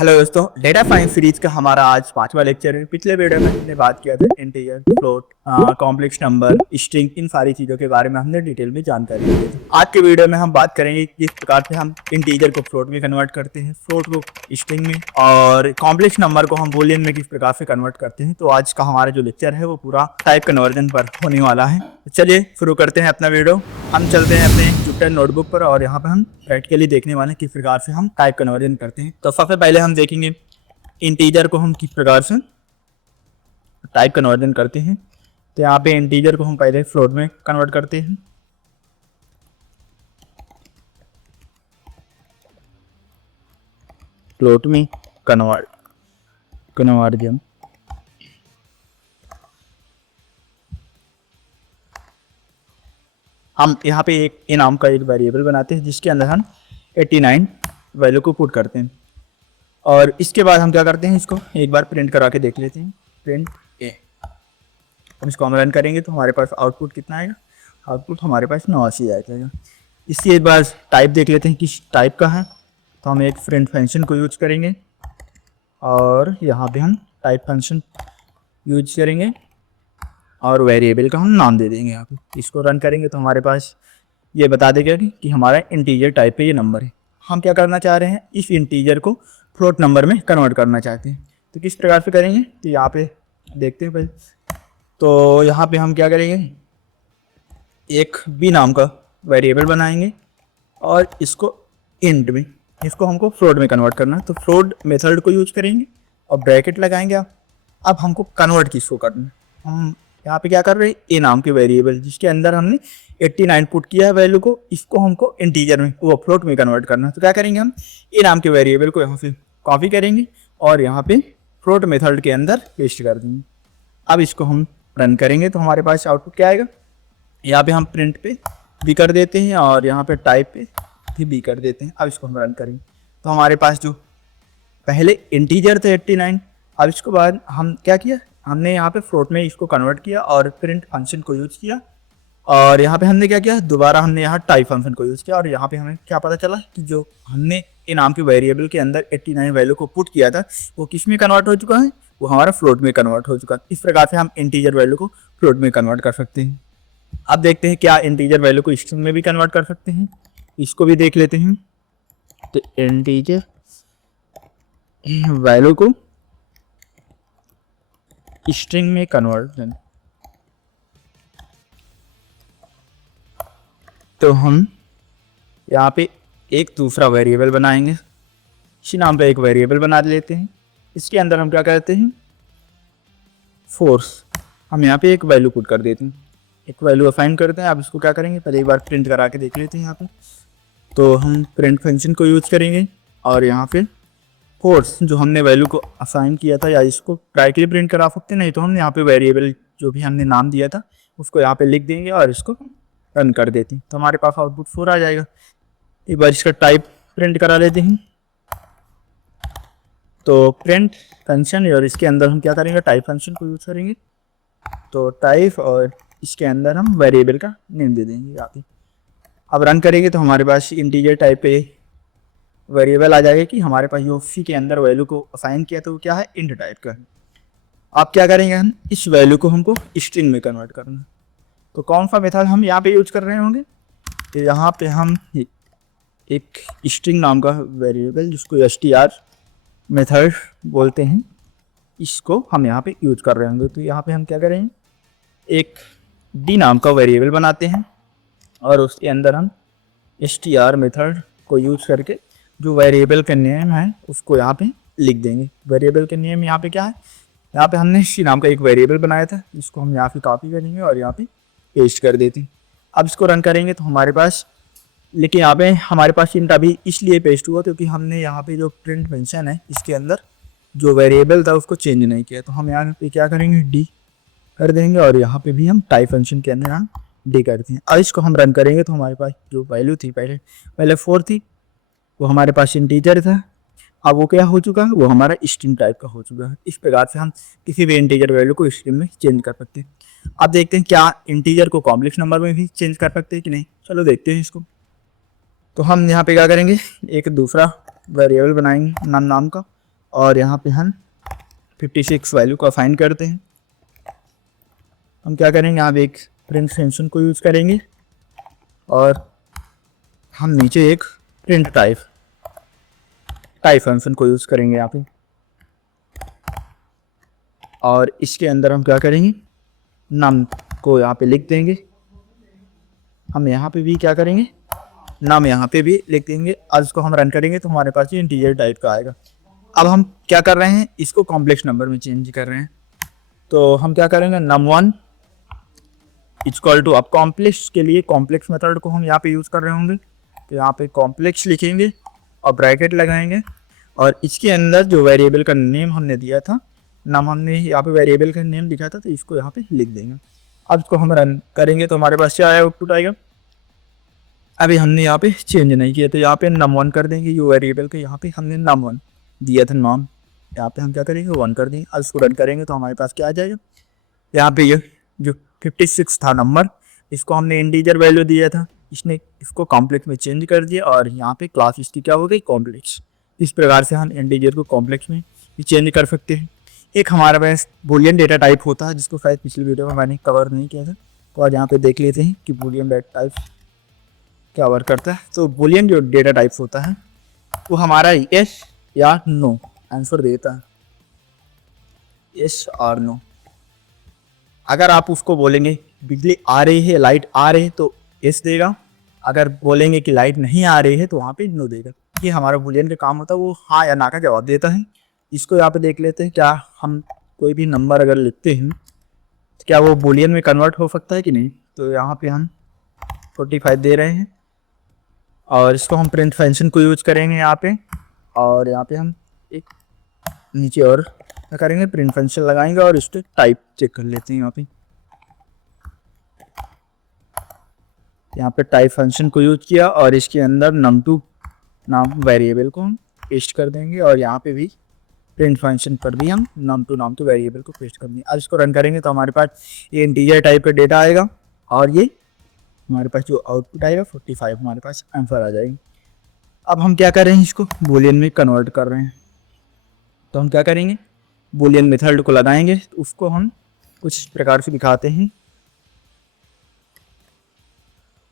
Hello दोस्तों, data science series का हमारा आज पांचवा लेक्चर है। पिछले वीडियो में हमने बात किया था integer, float, complex number, string, इन सारी चीजों के बारे में हमने डिटेल में जानकारी दी थी। आज के वीडियो में हम बात करेंगे किस प्रकार से हम इंटीजर को फ्लोट में कन्वर्ट करते हैं, फ्लोट को स्ट्रिंग में, और कॉम्प्लेक्स नंबर को हम बूलियन में किस प्रकार से कन्वर्ट करते हैं। तो आज का हमारा जो लेक्चर है वो पूरा टाइप कन्वर्जन पर होने वाला है। चलिए शुरू करते हैं अपना वीडियो। हम चलते हैं अपने जुपिटर नोटबुक पर और यहाँ पे हम प्रैक्टिकली देखने वाले हैं किस प्रकार से हम टाइप कन्वर्जन करते हैं। तो सबसे पहले हम देखेंगे इंटीजर को हम किस प्रकार से टाइप कन्वर्जन करते हैं। तो यहाँ पे इंटीजर को हम पहले फ्लोट में कन्वर्ट करते हैं। फ्लोट में कन्वर्जन हम यहाँ पे एक ए नाम का एक वेरिएबल बनाते हैं जिसके अंदर हम 89 वैल्यू को पुट करते हैं। और इसके बाद हम क्या करते हैं, इसको एक बार प्रिंट करा के देख लेते हैं। प्रिंट ए, हम इसको हम रन करेंगे तो हमारे पास आउटपुट कितना आएगा। आउटपुट हमारे पास 89 आएगा। इसके बाद टाइप देख लेते हैं किस टाइप का है। तो हम एक प्रिंट फंक्शन को यूज करेंगे और यहाँ पे हम टाइप फंक्शन यूज करेंगे और वेरिएबल का हम नाम दे देंगे। यहाँ पे इसको रन करेंगे तो हमारे पास ये बता देगा कि हमारा इंटीजर टाइप पे ये नंबर है। हम क्या करना चाह रहे हैं, इस इंटीजर को फ्लोट नंबर में कन्वर्ट करना चाहते हैं। तो किस प्रकार से करेंगे तो यहाँ पे देखते हैं पहले। तो यहाँ पे हम क्या करेंगे, एक बी नाम का वेरिएबल बनाएंगे और इसको इंट में, इसको हमको फ्लोट में कन्वर्ट करना है। तो फ्लोट मेथड को यूज करेंगे और ब्रैकेट लगाएंगे। अब हमको कन्वर्ट किसको करना है, हम यहाँ पे क्या कर रहे हैं, ए नाम के वेरिएबल जिसके अंदर हमने 89 पुट किया है वैल्यू को, इसको हमको इंटीजर में, वो फ्लोट में कन्वर्ट करना है। तो क्या करेंगे, हम ए नाम के वेरिएबल को यहाँ से कॉपी करेंगे और यहाँ पे फ्लोट मेथड के अंदर पेस्ट कर देंगे। अब इसको हम रन करेंगे तो हमारे पास आउटपुट क्या आएगा। यहाँ पे हम प्रिंट पे भी कर देते हैं और यहाँ पे टाइप पे भी कर देते हैं। अब इसको हम रन करेंगे तो हमारे पास जो पहले इंटीजर थे 89, अब इसके बाद हम क्या किया, हमने यहाँ पे फ्लोट में इसको कन्वर्ट किया और प्रिंट फंक्शन को यूज किया। और यहाँ पे हमने क्या किया, दोबारा हमने यहाँ टाइप फंक्शन को यूज किया और यहाँ पे हमें क्या पता चला कि जो हमने ए नाम के वेरिएबल के अंदर 89 वैल्यू को पुट किया था वो किस में कन्वर्ट हो चुका है, वो हमारा फ्लोट में कन्वर्ट हो चुका है। इस प्रकार से हम इंटीजर वैल्यू को फ्लोट में कन्वर्ट कर सकते हैं। अब देखते हैं क्या इंटीजर वैल्यू को स्ट्रिंग में भी कन्वर्ट कर सकते हैं, इसको भी देख लेते हैं। तो इंटीजर वैल्यू को स्ट्रिंग में कन्वर्जन, तो हम यहाँ पे एक दूसरा वेरिएबल बनाएंगे। इसी नाम पे एक वेरिएबल बना लेते हैं। इसके अंदर हम क्या करते हैं, फोर्स, हम यहाँ पे एक वैल्यू पुट कर देते हैं, एक वैल्यू असाइन करते हैं। अब इसको क्या करेंगे, पहले एक बार प्रिंट करा के देख लेते हैं। यहाँ पे तो हम प्रिंट फंक्शन को यूज करेंगे और यहाँ पे फोर्स जो हमने वैल्यू को असाइन किया था, या इसको ट्राई के लिए प्रिंट करा सकते, नहीं तो हम यहाँ पे वेरिएबल जो भी हमने नाम दिया था उसको यहाँ पे लिख देंगे और इसको रन कर देते हैं। तो हमारे पास आउटपुट 4 आ जाएगा। एक बार इसका टाइप प्रिंट करा लेते हैं। तो प्रिंट फंक्शन और इसके अंदर हम क्या करेंगे, टाइप फंक्शन को यूज करेंगे। तो टाइप और इसके अंदर हम वेरिएबल का नेम दे देंगे यहाँ पे। अब रन करेंगे तो हमारे पास इंटीजर टाइप पे वेरिएबल आ जाएगा कि हमारे पास जो सी के अंदर वैल्यू को असाइन किया तो वो क्या है, इंट टाइप का है। आप क्या करेंगे, हम इस वैल्यू को हमको स्ट्रिंग में कन्वर्ट करना है। तो कौन सा मेथड हम यहाँ पे यूज कर रहे होंगे, तो यहाँ पे हम एक स्ट्रिंग नाम का वेरिएबल जिसको str मेथड बोलते हैं, इसको हम यहाँ पे यूज कर रहे होंगे। तो यहाँ पे हम क्या करेंगे, एक डी नाम का वेरिएबल बनाते हैं और उसके अंदर हम str मेथड को यूज करके जो वेरिएबल का नेम है उसको यहाँ पे लिख देंगे। वेरिएबल के नेम यहाँ पे क्या है, यहाँ पे हमने सी नाम का एक वेरिएबल बनाया था, इसको हम यहाँ पे कॉपी करेंगे और यहाँ पे पेस्ट कर देते हैं। अब इसको रन करेंगे तो हमारे पास, लेकिन यहाँ पे हमारे पास इंट अभी इसलिए पेस्ट हुआ क्योंकि हमने यहाँ पे जो प्रिंट फंक्शन है इसके अंदर जो वेरिएबल था उसको चेंज नहीं किया। तो हम यहाँ पे क्या करेंगे, डी कर देंगे और यहाँ पे भी हम टाइप फंक्शन के अंदर हम डी करते हैं। अब इसको हम रन करेंगे तो हमारे पास जो वैल्यू थी पहले 4 थी, वो हमारे पास इंटीजर था, अब वो क्या हो चुका है, वो हमारा स्ट्रिंग टाइप का हो चुका है। इस प्रकार से हम किसी भी इंटीजर वैल्यू को स्ट्रिंग में चेंज कर सकते हैं। अब देखते हैं क्या इंटीजर को कॉम्प्लेक्स नंबर में भी चेंज कर सकते हैं कि नहीं। चलो देखते हैं इसको। तो हम यहाँ पे क्या करेंगे, एक दूसरा वेरिएबल बनाएंगे नाम का, और यहाँ पे हम 56 वैल्यू को फाइंड करते हैं। हम क्या करेंगे, यहाँ पे एक प्रिंट फंक्शन को यूज़ करेंगे और हम नीचे एक प्रिंट टाइप फंक्शन को यूज़ करेंगे यहाँ पे। और इसके अंदर हम क्या करेंगे, नम को यहाँ पे लिख देंगे। हम यहाँ पे भी क्या करेंगे, नाम यहाँ पे भी लिख देंगे। और इसको हम रन करेंगे तो हमारे पास ये इंटीजर टाइप का आएगा। अब हम क्या कर रहे हैं, इसको कॉम्प्लेक्स नंबर में चेंज कर रहे हैं। तो हम क्या करेंगे, num1 इक्वल टू, अब कॉम्प्लेक्स के लिए कॉम्प्लेक्स मेथड को हम यहाँ पे यूज़ कर रहे होंगे, तो यहाँ पे कॉम्प्लेक्स लिखेंगे और ब्रैकेट लगाएंगे और इसके अंदर जो वेरिएबल का नेम हमने दिया था, नाम हमने यहाँ पे वेरिएबल का नेम लिखा था, तो इसको यहाँ पे लिख देंगे। अब इसको हम रन करेंगे तो हमारे पास क्या आया, आउटपुट आएगा। अभी हमने यहाँ पे चेंज नहीं किया तो यहाँ पे num1 कर देंगे। ये वेरिएबल के यहाँ पे हमने num1 दिया था नाम, यहाँ पे हम क्या करेंगे 1 कर देंगे। अब इसको रन करेंगे तो हमारे पास क्या आ जाएगा, यहाँ पे ये जो 56 था नंबर, इसको हमने इंटीजर वैल्यू दिया था, इसने इसको कॉम्प्लेक्स में चेंज कर दिया और यहाँ पे क्लास इसकी क्या हो गई, कॉम्प्लेक्स। इस प्रकार से हम इंटीजर को कॉम्प्लेक्स में भी चेंज कर सकते हैं। एक हमारे पास बूलियन डेटा टाइप होता है जिसको शायद पिछली वीडियो में मैंने कवर नहीं किया था, तो आज यहाँ पे देख लेते हैं कि बूलियन डेटा टाइप क्या वर्क करता है। तो बूलियन जो डेटा टाइप होता है वो हमारा यस या नो आंसर देता है, यस और नो। अगर आप उसको बोलेंगे बिजली आ रही है, लाइट आ रही है, तो यस देगा। अगर बोलेंगे कि लाइट नहीं आ रही है तो वहाँ पे नो देगा। ये हमारा बूलियन का काम होता है, वो हाँ या ना का जवाब देता है। इसको यहाँ पे देख लेते हैं, क्या हम कोई भी नंबर अगर लिखते हैं तो क्या वो बूलियन में कन्वर्ट हो सकता है कि नहीं। तो यहाँ पे हम 45 दे रहे हैं और इसको हम प्रिंट फंक्शन को यूज करेंगे यहाँ पे। और यहाँ पे हम एक नीचे और क्या करेंगे, प्रिंट फंक्शन लगाएंगे और इसको टाइप चेक कर लेते हैं। यहाँ पे टाइप फंक्शन को यूज किया और इसके अंदर num2 नाम वेरिएबल को हम पेस्ट कर देंगे और यहाँ पे भी प्रिंट फंक्शन पर भी हम num2 वेरिएबल को पेस्ट कर देंगे। अब इसको रन करेंगे तो हमारे पास ये इंटीजर टाइप का डेटा आएगा और ये हमारे पास जो आउटपुट आएगा 45 हमारे पास आंसर आ जाएगी। अब हम क्या कर रहे हैं, इसको बूलियन में कन्वर्ट कर रहे हैं। तो हम क्या करेंगे, बूलियन मेथड को लगाएंगे, तो उसको हम कुछ प्रकार से दिखाते हैं।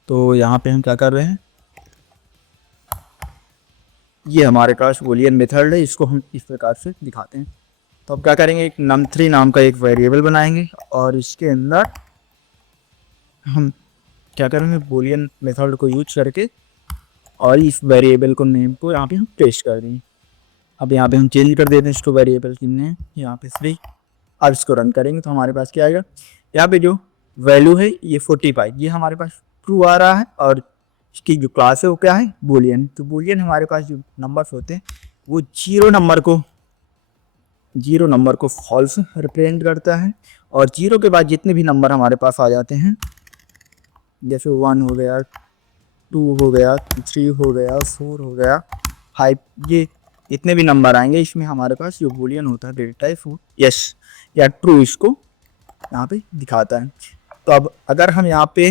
तो यहाँ पे हम क्या कर रहे हैं, ये हमारे पास बूलियन मेथड है, इसको हम इस प्रकार से दिखाते हैं। तो अब क्या करेंगे, एक num3 नाम का एक वेरिएबल बनाएंगे और इसके अंदर हम क्या करेंगे, बूलियन मेथड को यूज करके और इस वेरिएबल को नेम को यहाँ पे हम पेस्ट कर देंगे। अब यहाँ पे हम चेंज कर देते हैं इसको वेरिएबल की नेम यहाँ पे 3। अब इसको रन करेंगे तो हमारे पास क्या आएगा, यहाँ पे जो वैल्यू है ये 45, ये हमारे पास ट्रू आ रहा है और इसकी जो क्लास है वो क्या है, बूलियन। तो बूलियन हमारे पास जो नंबर्स होते हैं वो जीरो नंबर को फॉल्स रिप्रेजेंट करता है और जीरो के बाद जितने भी नंबर हमारे पास आ जाते हैं, जैसे 1 हो गया, 2 हो गया, 3 हो गया, 4 हो गया, 5, ये इतने भी नंबर आएंगे, इसमें हमारे पास जो बूलियन होता है डेटा टाइप वो यस या ट्रू इसको यहाँ पे दिखाता है। तो अब अगर हम यहाँ पे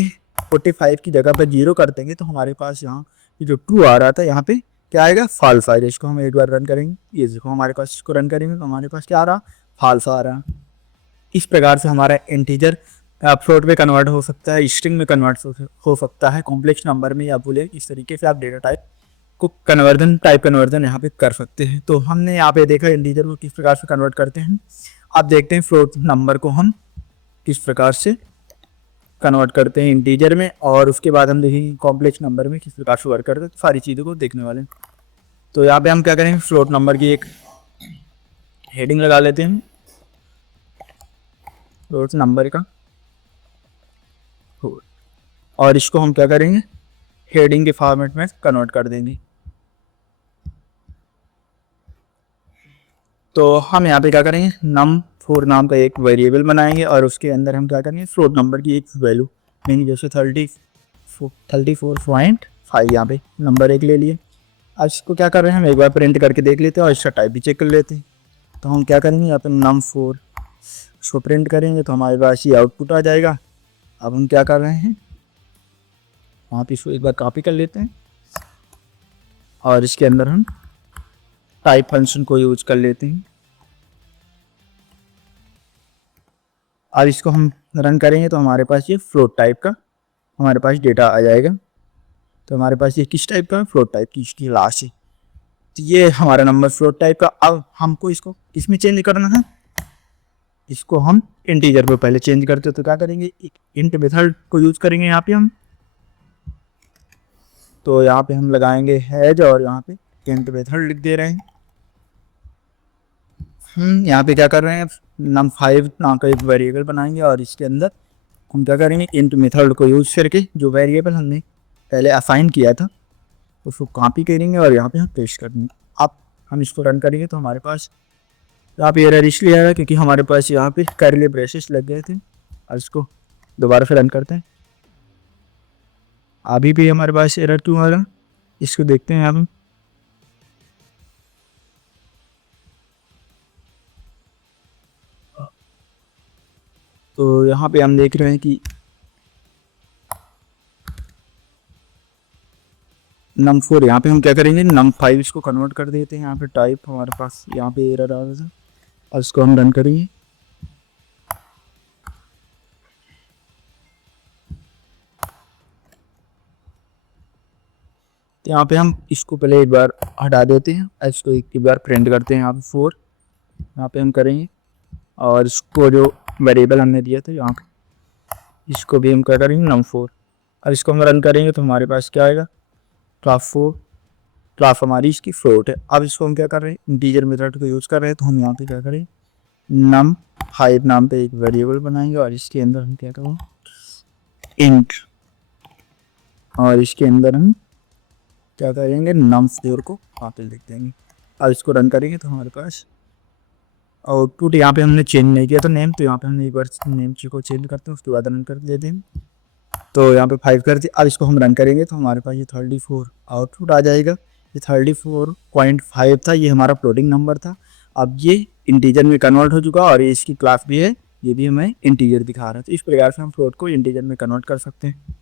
45 की जगह पे 0 कर देंगे तो हमारे पास यहाँ जो ट्रू आ रहा था यहाँ पे क्या आएगा, फॉल्स आएगा। इसको हम एक बार रन करेंगे, ये देखो हमारे पास इसको रन करेंगे तो हमारे पास क्या आ रहा, फॉल्स आ रहा। इस प्रकार से हमारा इंटीजर फ्लोट में कन्वर्ट हो सकता है, स्ट्रिंग में कन्वर्ट हो सकता है, कॉम्प्लेक्स नंबर में, या बोले इस तरीके से आप डेटा टाइप को टाइप कन्वर्जन यहाँ पे कर सकते हैं। तो हमने यहाँ पे देखा इंटीजर को किस प्रकार से कन्वर्ट करते हैं। अब देखते हैं फ्लोट नंबर को हम किस प्रकार से कन्वर्ट करते हैं इंटीजर में, और उसके बाद हम देखेंगे कॉम्प्लेक्स नंबर में किस प्रकार से वर्क करते हैं। तो सारी चीज़ों को देखने वाले हैं। तो यहाँ पे हम क्या करेंगे, फ्लोट नंबर की एक हेडिंग लगा लेते हैं, फ्लोट नंबर का, और इसको हम क्या करेंगे, हेडिंग के फॉर्मेट में कन्वर्ट कर देंगे। तो हम यहाँ पे क्या करेंगे, num4 नाम का एक वेरिएबल बनाएंगे और उसके अंदर हम क्या करेंगे, फ्लोट नंबर की एक वैल्यू लेंगे, जैसे 34.5 यहाँ पे नंबर एक ले लिए। अब इसको क्या कर रहे हैं, हम एक बार प्रिंट करके देख लेते हैं और इसका टाइप भी चेक कर लेते हैं। तो हम क्या करेंगे, यहाँ पे num4 इसको प्रिंट करेंगे तो हमारे पास ये आउटपुट आ जाएगा। अब हम क्या कर रहे हैं, वहाँ पे इसको एक बार कॉपी कर लेते हैं और इसके अंदर हम टाइप फंक्शन को यूज कर लेते हैं। अब इसको हम रन करेंगे तो हमारे पास ये फ्लोट टाइप का हमारे पास डेटा आ जाएगा। तो हमारे पास ये किस टाइप का, फ्लोट टाइप की इसकी लास्ट है। तो ये हमारा नंबर फ्लोट टाइप का। अब हमको इसको किसमें चेंज करना है, इसको हम इंटीजर पे पहले चेंज करते हो तो क्या करेंगे, एक इंट मेथड को यूज करेंगे यहाँ पे हम। तो यहाँ पे हम लगाएंगे हैज और यहाँ पे इंट मेथड लिख दे रहे हैं। यहाँ पे क्या कर रहे हैं, num5 नाम का एक वेरिएबल बनाएंगे और इसके अंदर हम क्या करेंगे, इंट मेथड को यूज करके जो वेरिएबल हमने पहले असाइन किया था उसको कॉपी करेंगे और यहाँ पे हम पेस्ट कर देंगे। अब हम इसको रन करेंगे तो हमारे पास यहाँ पे एरर इसलिए आया क्योंकि हमारे पास यहाँ पे कर्ली ब्रेसेस लग गए थे। और इसको दोबारा से रन करते हैं। अभी भी हमारे पास एरर क्यों आ रहा, इसको देखते हैं हम। तो यहाँ पे हम देख रहे हैं कि num4 यहाँ पे हम क्या करेंगे, num5 इसको कन्वर्ट कर देते हैं। यहाँ पे टाइप हमारे पास यहाँ पे एरर आ रहा था और इसको हम रन करेंगे। तो यहाँ पे हम इसको पहले एक बार हटा देते हैं, इसको एक बार प्रिंट करते हैं। यहाँ पे 4 यहाँ पे हम करेंगे और इसको जो वेरिएबल हमने दिया था यहाँ पे इसको भी हम क्या करेंगे num4। और इसको हम रन करेंगे तो हमारे पास क्या आएगा, क्लास 4। क्लास हमारी इसकी फ्लोट है। अब इसको हम क्या कर रहे हैं, इंटीजर मेथड को यूज़ कर रहे हैं। तो हम यहाँ पे क्या करें, num5 नाम पे एक वेरिएबल बनाएंगे और इसके अंदर हम क्या करेंगे, इंट, और इसके अंदर हम क्या करेंगे, num4 को वहाँ पे लिख देंगे। अब इसको रन करेंगे तो हमारे पास आउटपुट, यहाँ पे हमने चेंज नहीं किया तो नेम, तो यहाँ पे हमने एक बार नेम को चेंज करते हैं, उसके बाद रन कर देते हैं। तो यहाँ पे 5 कर दिया। अब इसको हम रन करेंगे तो हमारे पास ये 34 आउटपुट आ जाएगा। ये 34.5 था, ये हमारा फ्लोटिंग नंबर था। अब ये इंटीजर में कन्वर्ट हो चुका और ये इसकी क्लास भी है, ये भी हमें इंटीजर दिखा रहा है। तो इस प्रकार से हम फ्लोट को इंटीजर में कन्वर्ट कर सकते हैं।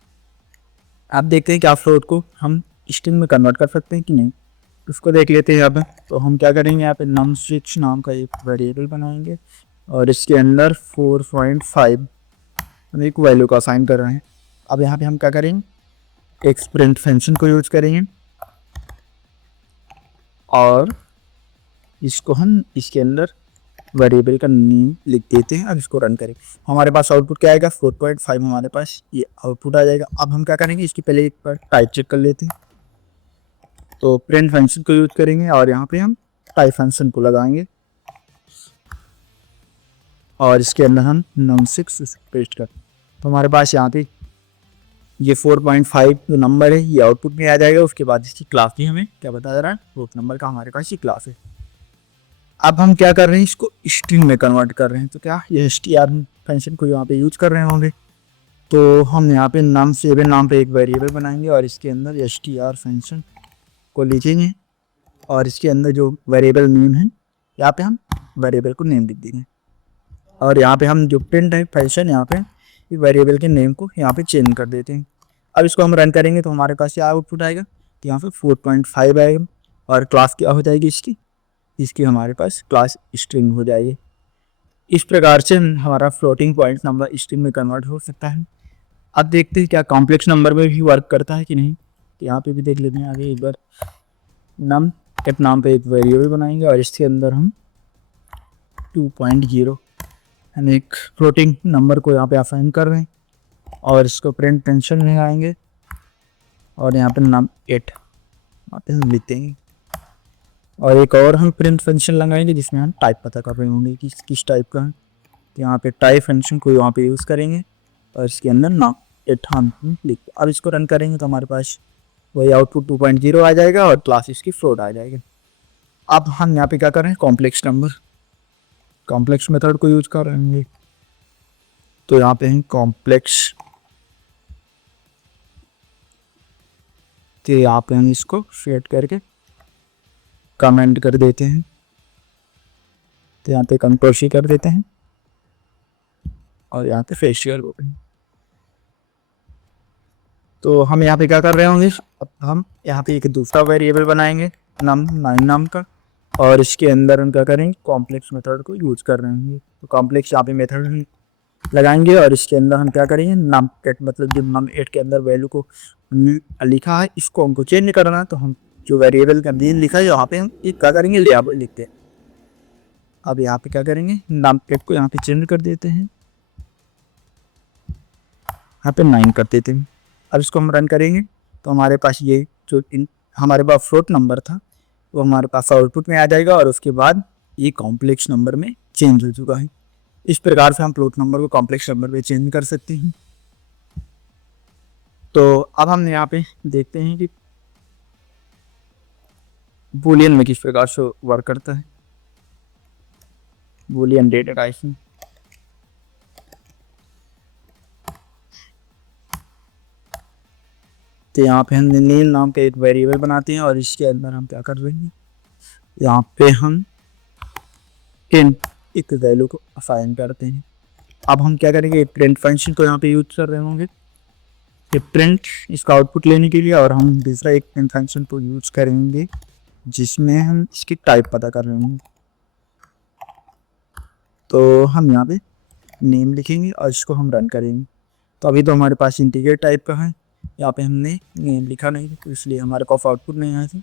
आप देखते हैं कि आप फ्लोट को हम स्ट्रिंग में कन्वर्ट कर सकते हैं कि नहीं, उसको देख लेते हैं यहाँ पे। तो हम क्या करेंगे, यहाँ पे num6 नाम का एक वेरिएबल बनाएंगे और इसके अंदर 4.5 हम एक वैल्यू का असाइन कर रहे हैं। अब यहाँ पे हम क्या करेंगे, एक प्रिंट फंक्शन को यूज करेंगे और इसको हम इसके अंदर वेरिएबल का नेम लिख देते हैं। अब इसको रन करें, हमारे पास आउटपुट क्या आएगा, 4.5 हमारे पास ये आउटपुट आ जाएगा। अब हम क्या करेंगे, इसकी पहले एक बार टाइप चेक कर लेते हैं। तो प्रिंट फंक्शन को यूज करेंगे और यहाँ पे हम टाइप फंक्शन को लगाएंगे और इसके अंदर हम num6 पेस्ट कर। तो हमारे पास यहाँ पे ये 4.5 जो नंबर है ये आउटपुट में आ जाएगा। उसके बाद इसकी क्लास भी हमें क्या बता दे रहा है, फ्लोट नंबर का हमारे पास ये क्लास है। अब हम क्या कर रहे हैं, इसको स्ट्रिंग में कन्वर्ट कर रहे हैं। तो क्या ये str फंक्शन को यहाँ पे यूज कर रहे होंगे। तो हम यहाँ पे num7 नाम पे एक वेरिएबल बनाएंगे और इसके अंदर str फंक्शन को लिखेंगे और इसके अंदर जो वेरिएबल नेम है यहाँ पे हम वेरिएबल को नेम लिख देंगे और यहाँ पे हम जो प्रिंट है फंक्शन यहाँ पे वेरिएबल के नेम को यहाँ पे चेंज कर देते हैं। अब इसको हम रन करेंगे तो हमारे पास क्या आउटपुट आएगा, तो यहाँ पे 4.5 आएगा और क्लास क्या हो जाएगी इसकी हमारे पास क्लास स्ट्रिंग हो जाएगी। इस प्रकार से हमारा फ्लोटिंग पॉइंट नंबर स्ट्रिंग में कन्वर्ट हो सकता है। अब देखते हैं क्या कॉम्प्लेक्स नंबर में भी वर्क करता है कि नहीं। तो यहाँ पे भी देख लेते हैं आगे एक बार। num नाम पे एक वेरिएबल बनाएंगे और इसके अंदर हम 2.0 हम एक फ्लोटिंग नंबर को यहाँ पे असाइन कर रहे हैं और इसको प्रिंट फंक्शन में आएंगे और यहाँ पे num8 वहाँ पे हम लिख देंगे और एक और हम प्रिंट फंक्शन लगाएंगे जिसमें हम टाइप पता कर रहे होंगे कि किस टाइप का है। तो यहाँ पे टाइप फंक्शन को यहाँ पे यूज़ करेंगे और इसके अंदर num8 हम लिख। अब इसको रन करेंगे तो हमारे पास वही आउटपुट 2.0 आ जाएगा और क्लास इसकी फ्लोट आ जाएगी। अब हम यहाँ पे क्या कर रहे हैं, कॉम्प्लेक्स मेथड को यूज कर रहे हैं। तो यहाँ पे हैं कॉम्प्लेक्स, तो यहाँ पे हम इसको सेट करके कमेंट कर देते हैं। तो यहाँ पे कंट्रोल सी कर देते हैं और यहाँ पे फेशियल ओपन। तो हम यहाँ पे क्या कर रहे होंगे, अब हम यहाँ पे एक दूसरा वेरिएबल बनाएंगे num9 नाम का और इसके अंदर हम क्या करेंगे, कॉम्प्लेक्स मेथड को यूज कर रहे हैं। तो कॉम्प्लेक्स यहाँ पे मेथड लगाएंगे और इसके अंदर हम क्या करेंगे, नम एट मतलब जो नम एट के अंदर वैल्यू को लिखा है इसको हमको चेंज करना है। तो हम जो वेरिएबल का नेम लिखा है यहाँ पे हम क्या करेंगे, लिखते हैं। अब यहाँ पे क्या करेंगे, नम एट को यहाँ पे चेंज कर देते हैं, यहाँ पे 9 कर देते हैं। अब इसको हम रन करेंगे तो हमारे पास ये जो हमारे पास फ्लोट नंबर था वो हमारे पास आउटपुट में आ जाएगा और उसके बाद ये कॉम्प्लेक्स नंबर में चेंज हो चुका है। इस प्रकार से हम फ्लोट नंबर को कॉम्प्लेक्स नंबर में चेंज कर सकते हैं। तो अब हम यहाँ पे देखते हैं कि बूलियन में किस प्रकार से वर्क करता है, बूलियन डेटा टाइप। तो यहाँ पे हम नील नाम का एक वेरिएबल बनाते हैं और इसके अंदर हम क्या कर रहे हैं, यहाँ पे हम एक वैल्यू को असाइन करते हैं। अब हम क्या करेंगे, प्रिंट फंक्शन को यहाँ पे यूज कर रहे होंगे कि प्रिंट इसका आउटपुट लेने के लिए, और हम दूसरा एक प्रिंट फंक्शन को यूज करेंगे जिसमें हम इसकी टाइप पता कर रहे होंगे। तो हम यहाँ पे नेम लिखेंगे और इसको हम रन करेंगे। तो अभी तो हमारे पास इंटीजर टाइप का है, यहाँ पे हमने नेम लिखा नहीं तो इसलिए हमारे पास आउटपुट नहीं आया था।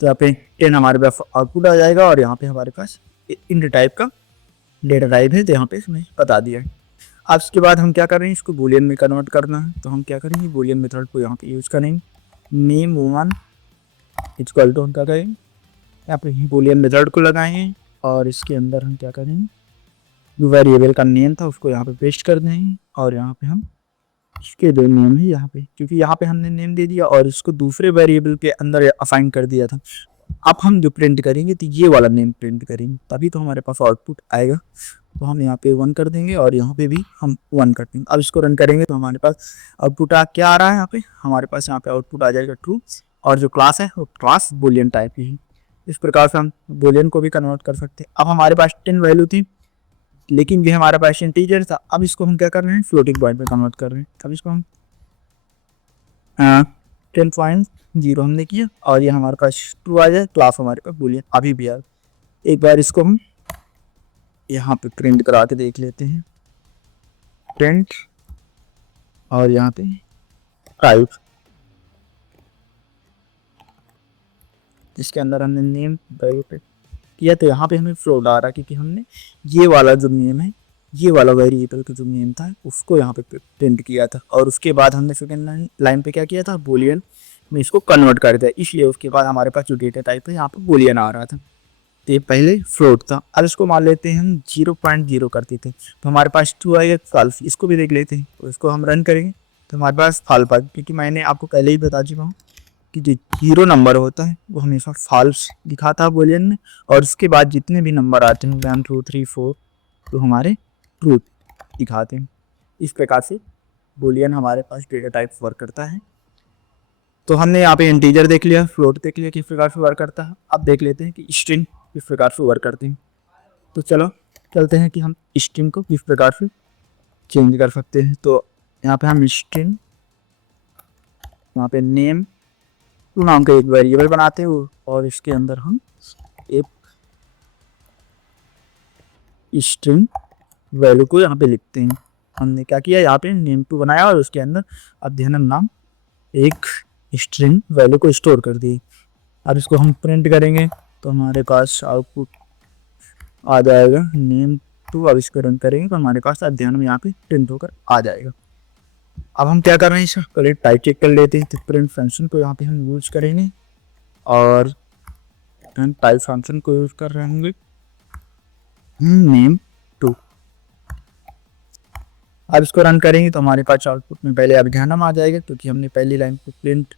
तो यहाँ पे 10 हमारे पास आउटपुट आ जाएगा और यहाँ पे हमारे पास इंट टाइप का डेटा टाइप है, तो यहाँ पे इसमें बता दिया है। अब इसके बाद हम क्या कर रहे हैं, इसको बूलियन में कन्वर्ट करना है। तो हम क्या करेंगे, बूलियन मेथड को यहाँ पे यूज करेंगे, नेम 1 इक्वल टू हम क्या करेंगे, यहाँ पे बूलियन मेथड को लगाएंगे और इसके अंदर हम क्या करेंगे, जो वेरिएबल का नेम था उसको यहाँ पे पेस्ट कर देंगे और यहाँ पे हम इसके जो नेम है यहाँ पे, क्योंकि यहाँ पे हमने नेम दे दिया और इसको दूसरे वेरिएबल के अंदर असाइन कर दिया था। अब हम जो प्रिंट करेंगे तो ये वाला नेम प्रिंट करेंगे, तभी तो हमारे पास आउटपुट आएगा। तो हम यहाँ पे 1 कर देंगे और यहाँ पे भी हम 1 कर देंगे। अब इसको रन करेंगे तो हमारे पास आउटपुट क्या आ रहा है, यहाँ पे हमारे पास यहाँ पे आउटपुट आ जाएगा ट्रू, और जो क्लास है वो क्लास बूलियन टाइप की है। इस प्रकार से हम बूलियन को भी कन्वर्ट कर सकते हैं। अब हमारे पास 10 वैल्यू थी लेकिन ये हमारे पास इंटीजर था, अब इसको हम क्या कर रहे हैं, फ्लोटिंग पॉइंट पे कन्वर्ट कर रहे हैं। अब इसको हम 10.0 हमने किया और ये हमारे पास ट्रू आ जाए, क्लास हमारे पास बूलियन अभी भी आ। एक बार इसको हम यहाँ पे प्रिंट करा के देख लेते हैं, प्रिंट और यहाँ पे टाइप, जिसके अंदर हमने नेम किया। तो यहाँ पे हमें फ्लोट आ रहा है क्योंकि हमने ये वाला जो नेम है, ये वाला वेरिएबल का जो नेम था उसको यहाँ पे प्रिंट किया था और उसके बाद हमने सेकेंड लाइन पे क्या किया था, बूलियन में इसको कन्वर्ट कर दिया। इसलिए उसके बाद हमारे पास जो डेटा टाइप है यहाँ पे बूलियन आ रहा था। तो ये पहले फ्लोट था। अब इसको मान लेते हैं हम 0.0 करते थे तो हमारे पास 2 आएगा फाल्स। इसको भी देख लेते हैं, तो इसको हम रन करेंगे तो हमारे पास फाल्स आ, क्योंकि मैंने आपको पहले ही बता चुका हूँ कि जो 0 नंबर होता है वो हमेशा फाल्स दिखाता है बूलियन में, और उसके बाद जितने भी नंबर आते हैं 1 2 3 4 तो हमारे ट्रू दिखाते हैं। इस प्रकार से बूलियन हमारे पास डेटा टाइप वर्क करता है। तो हमने यहाँ पे इंटीजर देख लिया, फ्लोट देख लिया किस प्रकार से वर्क करता है। अब देख लेते हैं कि स्ट्रिंग किस प्रकार से वर्क करते हैं। तो चलो चलते हैं कि हम स्ट्रिंग को किस प्रकार से चेंज कर सकते हैं। तो यहाँ पे हम स्ट्रिंग, यहाँ पे नेम टू नाम का एक वेरिएबल बनाते हैं और इसके अंदर हम एक स्ट्रिंग वैल्यू को यहाँ पे लिखते हैं। हमने क्या किया, यहाँ पे नेम टू बनाया और उसके अंदर अध्ययन नाम एक स्ट्रिंग वैल्यू को स्टोर कर दी। अब इसको हम प्रिंट करेंगे तो हमारे पास आउटपुट आ जाएगा नेम टू। अब इसको रन करेंगे तो हमारे पास अध्ययन में यहाँ पे प्रिंट होकर आ जाएगा। अब हम क्या कर रहे हैं, इसका पहले टाइप चेक कर लेते हैं। तो प्रिंट फंक्शन को यहाँ पे हम यूज करेंगे और टाइप फंक्शन को यूज कर रहे होंगे नेम टू। अब इसको रन करेंगे तो हमारे पास आउटपुट में पहले अभिधानम आ जाएगा, क्योंकि हमने पहली लाइन को प्रिंट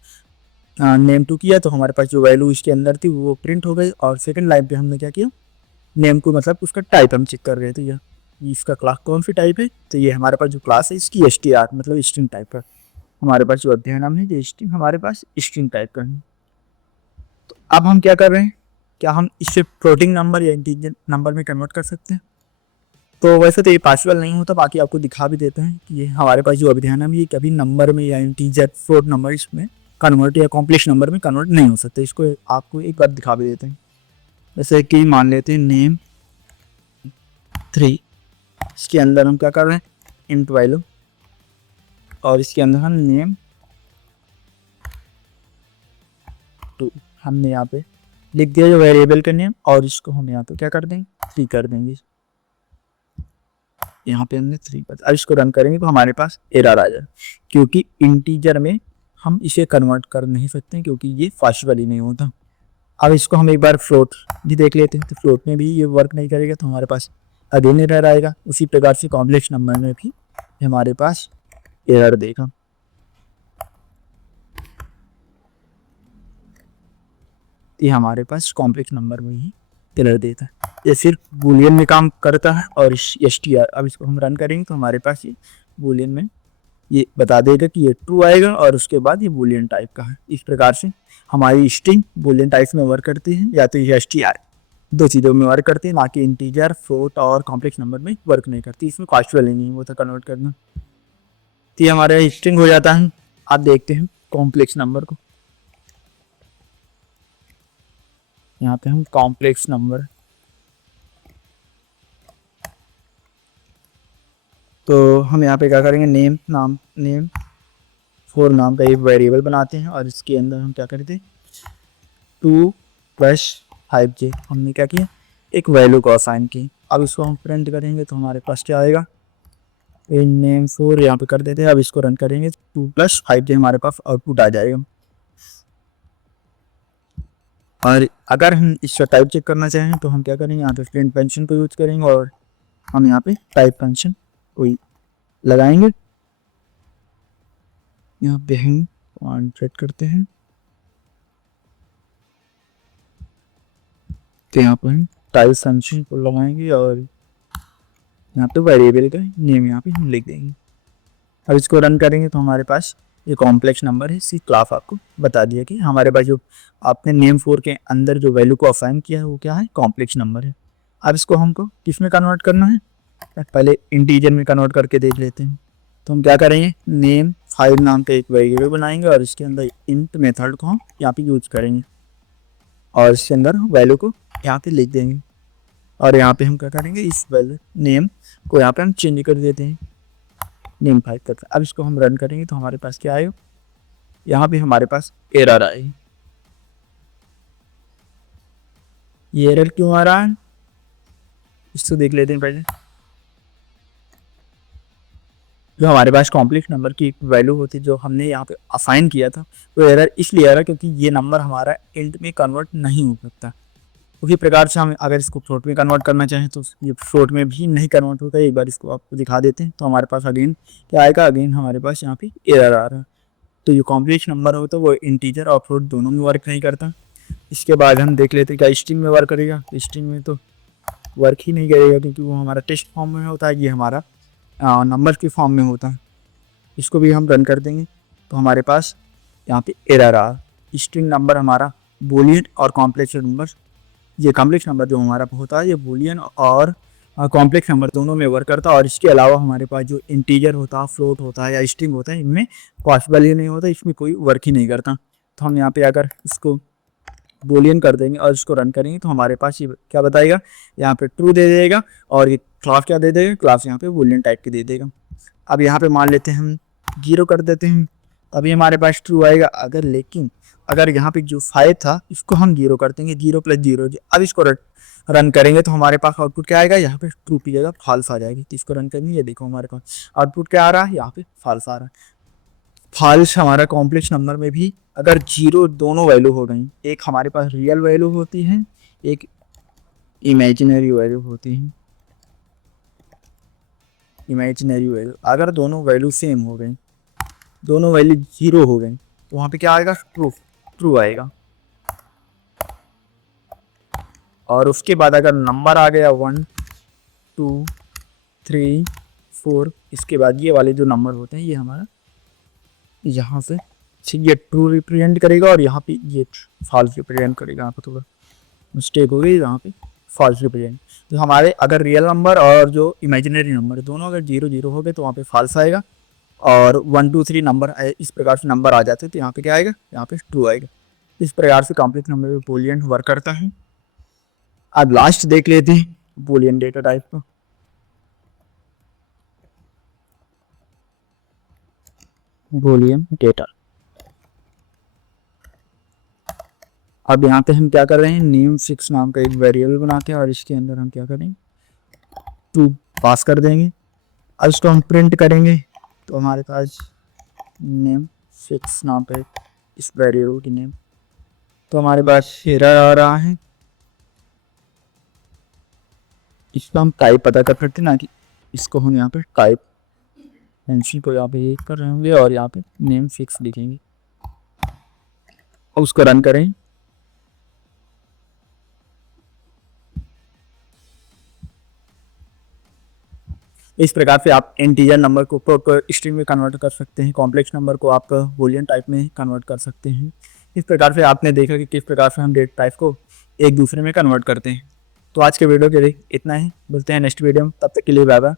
नेम टू किया तो हमारे पास जो वैल्यू इसके अंदर थी वो प्रिंट हो गई। और सेकंड लाइन पे हमने क्या किया, नेम को मतलब उसका टाइप हम चेक कर रहे थे, यह इसका क्लास कौन सी टाइप है। तो ये हमारे पास जो क्लास है इसकी str मतलब स्ट्रिंग टाइप का। हमारे पास जो अध्ययनम है जो स्ट्रिंग हमारे पास स्ट्रिंग टाइप का है। तो अब हम क्या कर रहे हैं, क्या हम इसे फ्लोटिंग नंबर या इंटीजर नंबर में कन्वर्ट कर सकते हैं। तो वैसे तो ये पॉसिबल नहीं होता, बाकी आपको दिखा भी देते हैं कि ये हमारे पास जो अभिधानम है ये कभी नंबर में या इंटीजर फ्लोट नंबर इसमें कन्वर्ट या कॉम्प्लेक्स नंबर में कन्वर्ट नहीं हो सकते। इसको आपको एक बार दिखा भी देते हैं। जैसे कि मान लेते हैं नेम 3, इसके अंदर हम क्या कर रहे हैं, इंट वैल्यू, और इसके अंदर हम नेम 2 हमने यहाँ पे लिख दिया जो वेरिएबल का नेम, और इसको हम यहाँ पे क्या कर देंगे, 3 कर देंगे। यहाँ पे हमने 3 कर, अब इसको रन करेंगे तो हमारे पास एरर आ जाए, क्योंकि इंटीजर में हम इसे कन्वर्ट कर नहीं सकते क्योंकि ये पॉसिबल ही नहीं होता। अब इसको हम एक बार फ्लोट भी देख लेते हैं, तो फ्लोट में भी ये वर्क नहीं करेगा, तो हमारे पास अगेन एरर आएगा। उसी प्रकार से कॉम्प्लेक्स नंबर में भी हमारे पास एरर देगा। ये हमारे पास कॉम्प्लेक्स नंबर में ही एरर देता है, ये सिर्फ बूलियन में काम करता है। और str, अब इसको हम रन करेंगे तो हमारे पास ये बूलियन में ये बता देगा कि ये ट्रू आएगा, और उसके बाद ये बूलियन टाइप का है। इस प्रकार से हमारी स्ट्रिंग बूलियन टाइप में वर्क करती है, या तो ये str, दो चीज़ों में वर्क करती है, ना कि इंटीजर, फ्लोट और कॉम्प्लेक्स नंबर में वर्क नहीं करती। इसमें पॉसिबल ही नहीं होता कन्वर्ट करना। तो ये हमारा स्ट्रिंग हो जाता है। आप देखते हैं कॉम्प्लेक्स नंबर को, यहाँ पे हम कॉम्प्लेक्स नंबर, तो हम यहाँ पे क्या करेंगे, नेम 4 नाम का एक वेरिएबल बनाते हैं, और इसके अंदर हम क्या करते हैं 2 + 5j हमने क्या किया, एक वैल्यू को असाइन की। अब इसको हम प्रिंट करेंगे तो हमारे पास क्या आएगा, नेम 4 यहाँ पे कर देते हैं। अब इसको रन करेंगे 2 + 5j हमारे पास आउटपुट आ जाएगा। और अगर हम इसका टाइप चेक करना चाहें तो हम क्या करेंगे, यहाँ पे प्रिंट फंक्शन को यूज करेंगे, और हम यहाँ पे टाइप फंक्शन को लगाएंगे। यहाँ पे हम सेट करते हैं, तो यहाँ पर हम टाइप फंक्शन को लगाएंगे, और यहाँ पे वेरिएबल का नेम यहाँ पे हम लिख देंगे। अब इसको रन करेंगे तो हमारे पास ये कॉम्प्लेक्स नंबर है। सी क्लास आपको बता दिया कि हमारे पास जो आपने नेम 4 के अंदर जो वैल्यू को असाइन किया है वो क्या है, कॉम्प्लेक्स नंबर है। अब इसको हमको किस में कन्वर्ट करना है, पहले इंटीजर में कन्वर्ट करके देख लेते हैं। तो हम क्या करेंगे, नेम 5 नाम का एक वेरिएबल बनाएंगे, और इसके अंदर इंट मेथड को हम यहाँ पे यूज करेंगे, और इसके अंदर वैल्यू को यहाँ पे लिख देंगे। और यहाँ पे हम क्या करेंगे, इस वैल्यू नेम को यहाँ पे हम चेंज कर देते हैं, नेम 5 करते हैं। अब इसको हम रन करेंगे तो हमारे पास क्या आएगा, यहाँ पे हमारे पास एरर आएगी। ये एरर क्यों आ रहा है, इसको देख लेते हैं पहले। जो हमारे पास कॉम्प्लेक्स नंबर की वैल्यू होती है जो हमने यहाँ पे असाइन किया था, वो एरर इसलिए आ रहा है क्योंकि ये नंबर हमारा इंट में कन्वर्ट नहीं हो सकता। उसी प्रकार से हम अगर इसको फ्लोट में कन्वर्ट करना चाहें तो ये फ्लोट में भी नहीं कन्वर्ट होता है। एक बार इसको आपको दिखा देते हैं तो हमारे पास अगेन क्या आएगा, अगेन हमारे पास यहाँ पे एरर आ रहा है। तो ये कॉम्प्लेक्स नंबर होता है वो इंटीजर और फ्लोट दोनों में वर्क नहीं करता। इसके बाद हम देख लेते हैं क्या स्ट्रिंग में वर्क करेगा। स्ट्रिंग में तो वर्क ही नहीं करेगा क्योंकि वो हमारा टेक्स्ट फॉर्म में होता है, ये हमारा नंबर के फॉर्म में होता है। इसको भी हम रन कर देंगे तो हमारे पास यहाँ पे एरर आ, स्ट्रिंग नंबर हमारा बूलियन और कॉम्प्लेक्स नंबर, ये कॉम्प्लेक्स नंबर जो हमारा होता है ये बूलियन और कॉम्प्लेक्स नंबर दोनों में वर्क करता है। और इसके अलावा हमारे पास जो इंटीजर होता है, फ्लोट होता है या स्ट्रिंग होता है, इनमें पॉसिबल ही नहीं होता, इसमें कोई वर्क ही नहीं करता। तो हम यहाँ पे अगर इसको बूलियन कर देंगे और इसको रन करेंगे तो हमारे पास ये क्या बताएगा, यहाँ पे ट्रू दे देगा, और ये क्लास क्या दे देगा, क्लास यहाँ पे बूलियन टाइप की दे देगा। अब यहाँ पे मान लेते हैं हम 0 कर देते हैं, अभी हमारे पास ट्रू आएगा। लेकिन अगर यहाँ पे जो 5 था इसको हम 0 कर देंगे, 0 + 0। अब इसको रन करेंगे तो हमारे पास आउटपुट क्या आएगा, यहाँ पे ट्रू की जगह फॉल्स आ जाएगी। तो इसको रन करेंगे, ये देखो हमारे पास आउटपुट क्या आ रहा है, यहाँ पे फॉल्स आ रहा है। फॉल्स हमारा कॉम्प्लेक्स नंबर में भी अगर 0 दोनों वैल्यू हो गई, एक हमारे पास रियल वैल्यू होती है, एक इमेजिनरी वैल्यू होती है। इमेजिनरी वैल्यू अगर दोनों वैल्यू सेम हो गई, दोनों वैल्यू 0 हो गई, तो वहाँ पे क्या आएगा, ट्रू आएगा। और उसके बाद अगर नंबर आ गया 1 2 3 4, इसके बाद ये वाले जो नंबर होते हैं ये हमारा यहाँ से ये ट्रू रिप्रेजेंट करेगा, और यहाँ पे ये फॉल्स रिप्रेजेंट करेगा। यहाँ पे थोड़ा मिस्टेक हो गई, यहाँ पे फॉल्स रिप्रेजेंट। तो हमारे अगर रियल नंबर और जो इमेजिनरी नंबर दोनों अगर 0 0 हो गए तो वहाँ पे फॉल्स आएगा, और 1 2 3 नंबर इस प्रकार से नंबर आ जाते हैं तो यहाँ पे क्या आएगा, यहाँ पे ट्रू आएगा। इस प्रकार से कॉम्प्लेक्स नंबर में बूलियन वर्क करता है। अब लास्ट देख लेते हैं बूलियन डेटा टाइप को। Boolean data. अब यहाँ पे हम क्या कर रहे हैं, नेम फिक्स नाम का एक वेरिएबल बनाते हैं और इसके अंदर हम क्या करेंगे, टू पास कर देंगे। अब इसको हम प्रिंट करेंगे तो हमारे पास नेम फिक्स नाम पे इस वेरिएबल की नेम, तो हमारे पास एरर आ रहा है। इसको हम टाइप पता कर सकते हैं ना, कि इसको हम यहाँ पे टाइप एंट्री को यहाँ पे ये कर रहे होंगे और यहाँ पे नेम फिक्स लिखेंगे और उसको रन करें। इस प्रकार से आप इंटीजर नंबर को प्रॉपर स्ट्रिंग में कन्वर्ट कर सकते हैं, कॉम्प्लेक्स नंबर को आप बूलियन टाइप में कन्वर्ट कर सकते हैं। इस प्रकार से आपने देखा कि किस प्रकार से हम डेटा टाइप को एक दूसरे में कन्वर्ट करते हैं। तो आज के वीडियो के लिए इतना ही, मिलते हैं नेक्स्ट वीडियो में, तब तक के लिए बाय बाय।